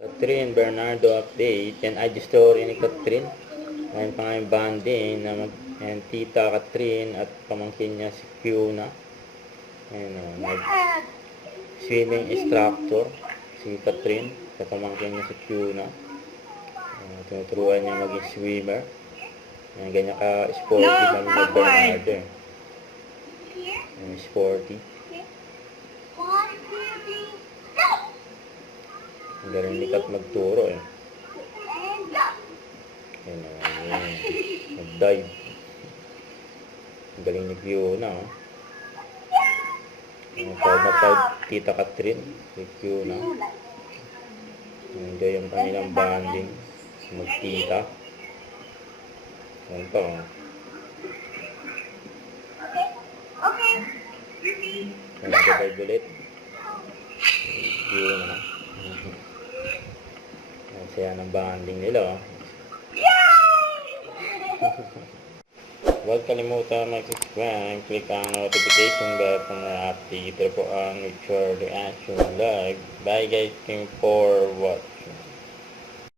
Catherine Bernardo update. Yan IG story ni Catherine. Ayun pa nga yung bonding na and tita Catherine at pamangkin niya si Fiona. Ayun o, swimming instructor si Catherine at pamangkin niya si Fiona. Tinuturuan niya maging swimmer. Ayun, ganyan ka sporty kami ni Bernardo. Sporty. Ang galing ni Kat magturo eh. Ayun o, mag-dive. Ang galing ni Fiona oh. Proud na proud tita Catherine si Fiona. Enjoy yung kanilang bonding magtita. Ayun pa oh. Nag-dive ulit Fiona. Ang saya ng bonding nila oh. Huwag kalimutan mag-subscribe, click ang notification bell para update po ang future reaction live. Bye guys, thank you for watching.